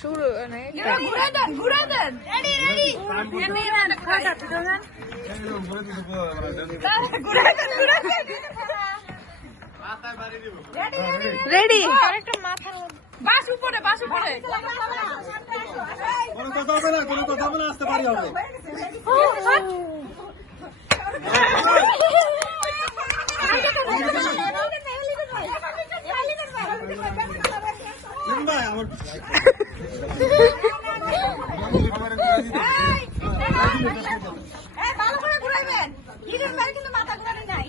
শুরু ঘুরে দেন রেডি বাস উপরে কোনো কথা হবে না আসতে পারি হবে ভাই আমার ভালো করে ঘুরাইবেন কিন্তু মাথা ঘুরানি নাই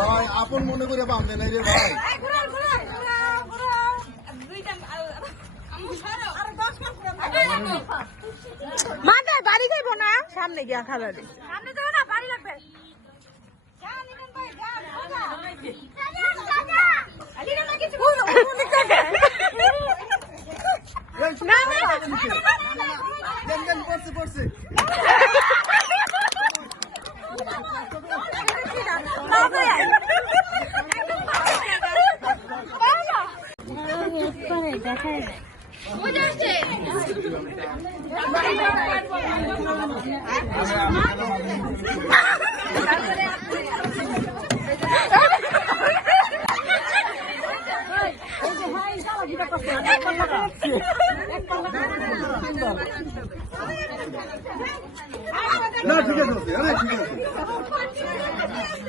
ভাই আপন মনে করে বাঁধে নাই রে ভাই মাথায় বাড়ি যাইব না সামনে গিয়া খালারে সামনে যাও না বাড়ি লাগবে পড়ছে না ঠিক আছে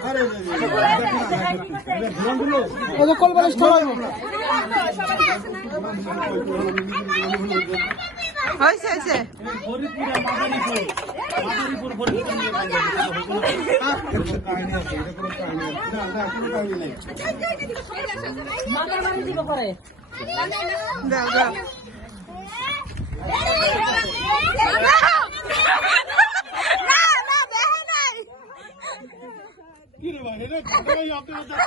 আরে হয়েছে দাও দাও কি রে ভাই এটা আপনারা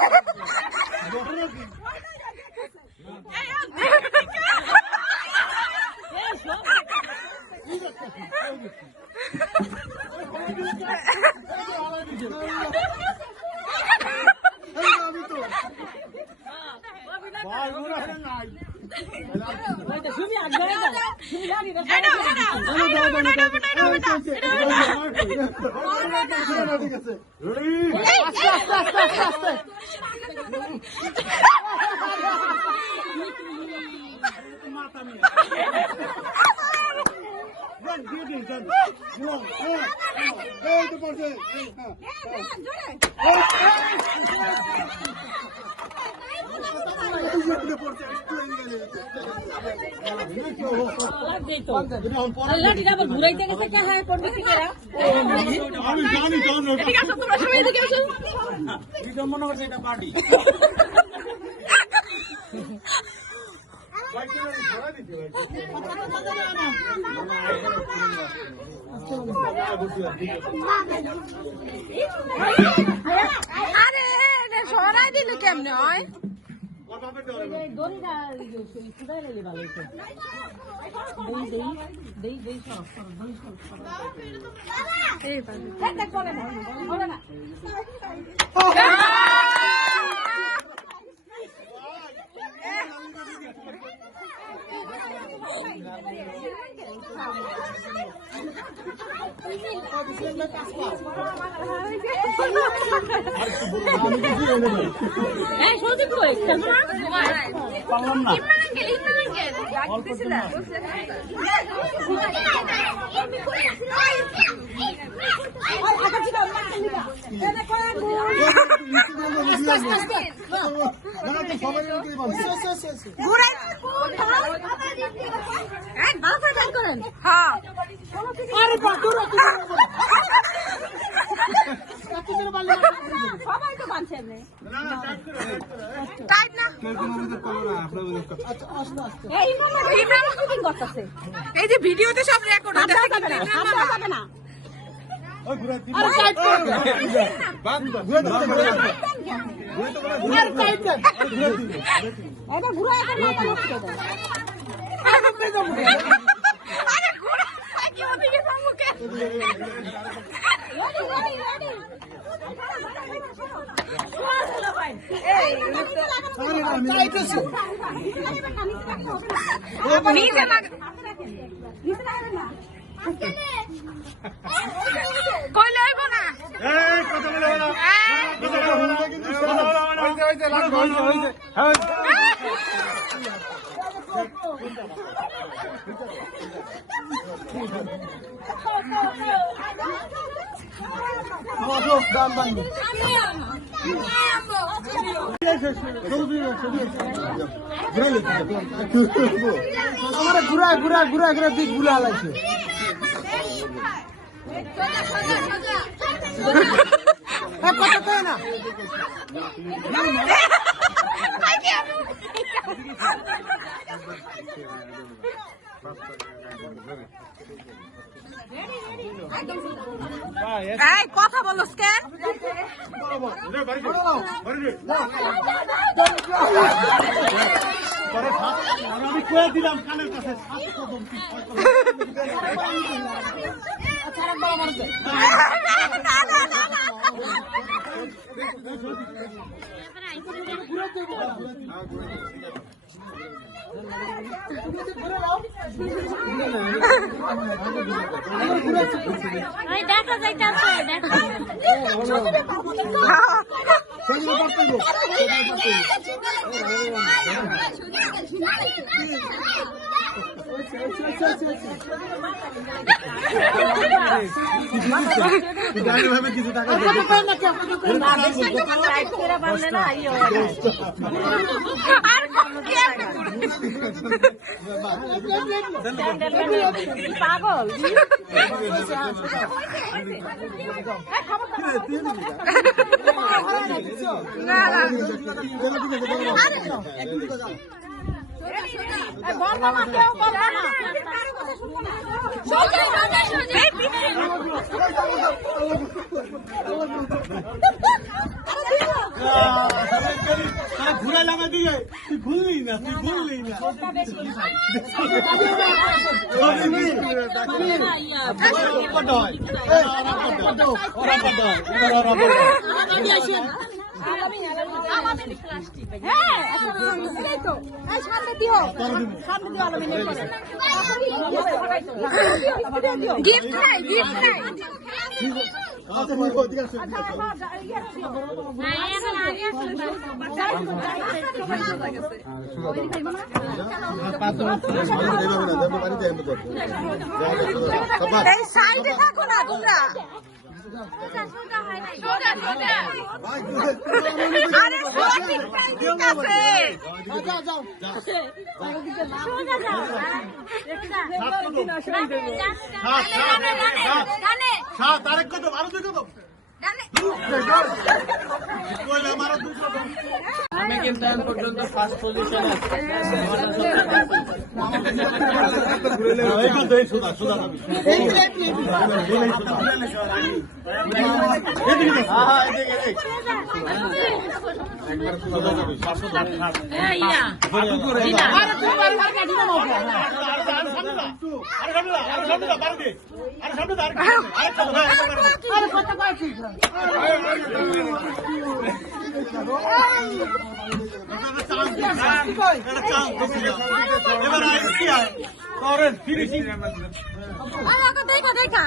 ঘুরাইতে গেছে কে হয় আমি জানি তোমরা সবাই এদিকে আসো মনে করছে এটা পার্টি আরে সরাই দিলে কেমনে হয় পারলাম না সবাই তো বানছেন এই যে ভিডিওতে সব রেকর্ড যাবে না এই নিচে না কই লইব না এই কথা বলে না কথা বলে না কিন্তু হইছে ঘুরা ঘুরা ঘুরা ঘুরা দিক গুলা লাগছে কথা না এই কথা বলছ কে আমি কয়ে দিলাম কানের কাছে দেখা যাইতাছে কিছু টাকা পাগল না না বলবো না কেউ বলবো না ঘুরাই লাগা দিয়ে তুই ভুললি না গিফট নাই গিফট নাই এই সাইডে থাকো না তোমরা আরে ঠিক আছে তারেক কত আরো দুই কত আমি কিন্তু এখন পর্যন্ত ফার্স্ট পজিশনে এবার কি হয় করেন ফিনিশিং দেখো দেখা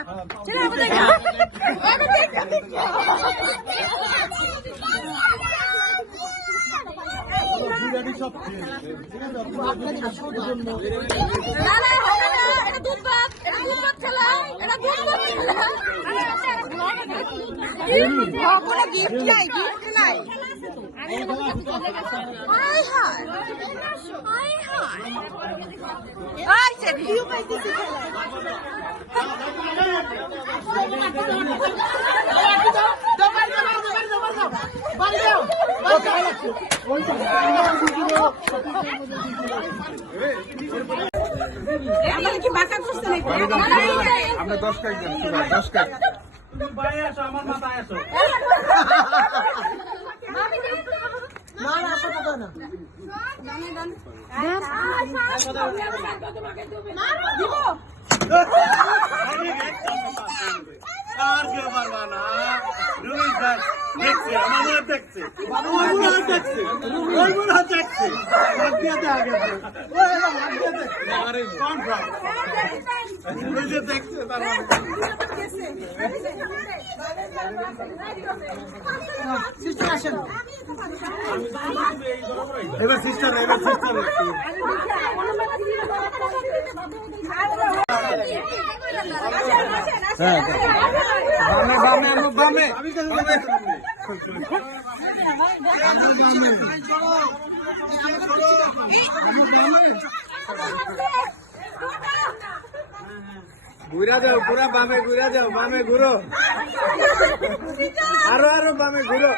সব কোনো গিফট নাই গিফট নাই কি বাঁকা করছে আমরা 10 টাকা দেন 10 টাকা বাইরে আসো আমার মাথায় আসো না না আসো কথা না আর কেউ পারবা না রুমি স্যার দেখছে আমার মনে দেখছে আমার মনে দেখছে ওই মনে দেখছে হাত দিয়ে দে আগে ওই হাত দিয়ে দে আরে কনফার্ম ওই যে দেখছে তার সিস্টার আসেন এবার সিস্টার বামে বামে ঘুরা যাও পুরা বামে ঘুরা যাও বামে ঘুরো আরো বামে ঘুরো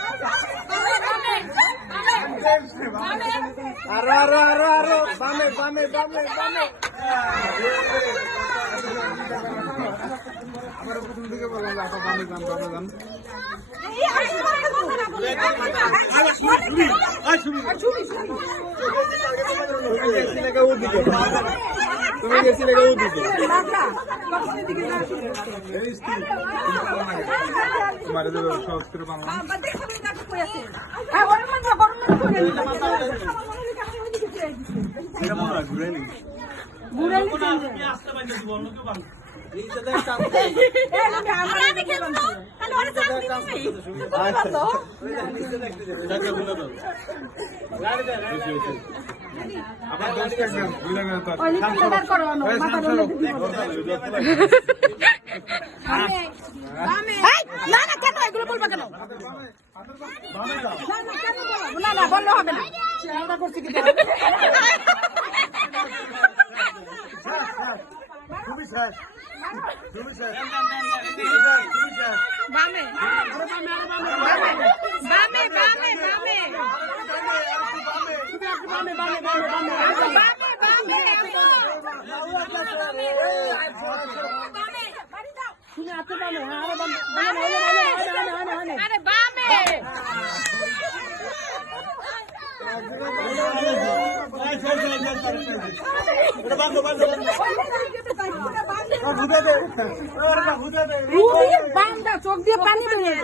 আরো বামে বামে বামে বামে আমার প্রথম দিকে বললাম আপা বামে যান বামে যান তুমি গেছিলে ওদিকে তোমার সহজ করে বাংলা না বললে হবে না বামে বামে বামে আরে বামে চোখ দিয়ে পানি বেরিয়ে যায়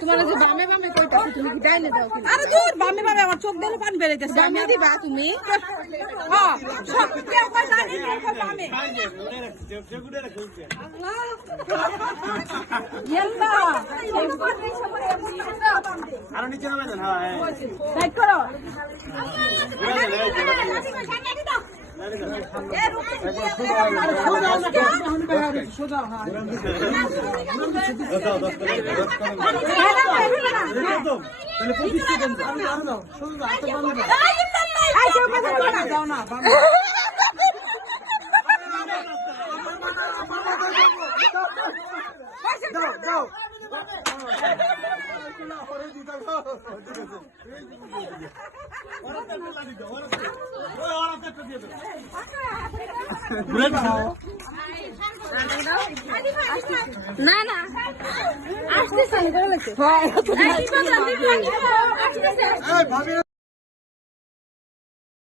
তোমার যে বামে বামে কইতা তুমি কি ডাইনে দাও আরে দূর বামে বামে আমার চোখ দিয়ে পানি বেরিয়ে যাচ্ছে বামে দিবা তুমি হ্যাঁ সব কেউ কই জানি বামে ইয়াল্লা আরো নিচে নামে দেন হ্যাঁ সাইড করো না না আসতেছে